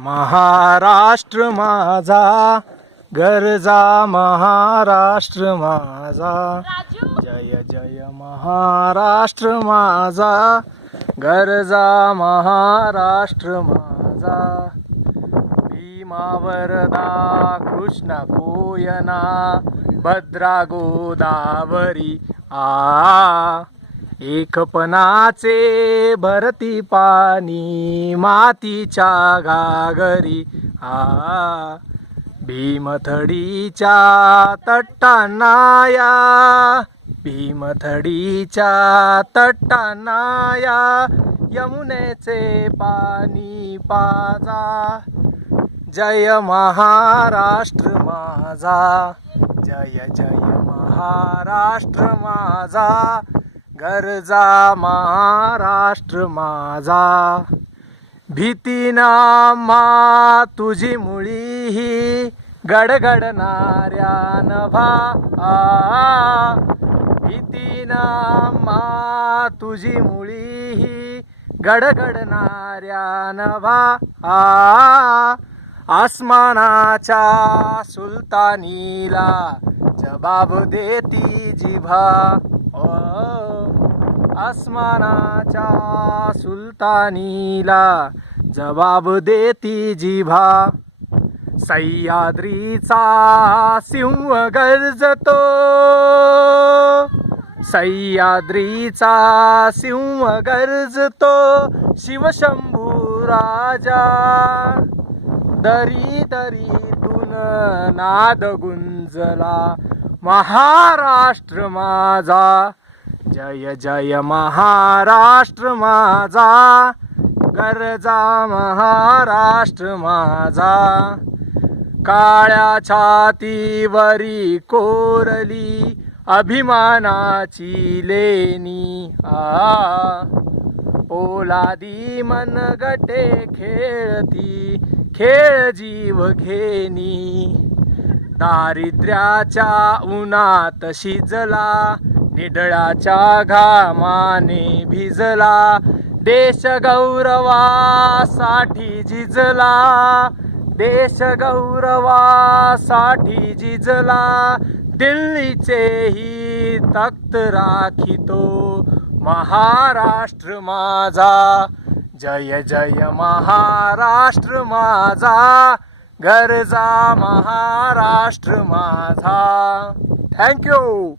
महाराष्ट्र माझा गरजा महाराष्ट्र माझा. जय जय महाराष्ट्र माझा गरजा महाराष्ट्र माझा. भीमा वरदा कृष्ण कोयना भद्रा गोदावरी आ. एकपणाचे भरती पाणी मातीच्या गागरी आ भीमथडीच्या तट्टानाया भीमथडीच्या तट्टानाया यमुनेचे पाणी पाजा. जय महाराष्ट्र माझा. जय जय महाराष्ट्र माझा. गरजा महाराष्ट्र माझा. भीतीना मा तुझी मुळी ही गडगडणाऱ्या नभा. आ भीतीना मा तुझी मुळी ही गडगडणाऱ्या नभा. आ आसमानाच्या सुलतानीला जबाब देती जिभा. ओ आसमानाच्या सुलतानीला जबाब देती जिभा. सह्याद्रीचा सिंह गर्जतो. सह्याद्रीचा सिंह गर्जतो. शिवशंभू राजा. दरी दरीतून नाद गुंजला. महाराष्ट्र माझा. जय जय महाराष्ट्र माझा गरजा महाराष्ट्र माझा. काळ्या छातीवरी कोरली अभिमानाची लेणी आ. पोलादी मनगटे खेळती खेळ जीव घेणी. दारिद्र्याच्या उन्हात शिजला निडळाच्या घामाने भिजला देश गौरवासाठी झिजला देश गौरवासाठी झिजला दिल्लीचेही तख्त राखितो महाराष्ट्र माझा. जय जय महाराष्ट्र माझा. गरजा महाराष्ट्र माझा. थँक्यू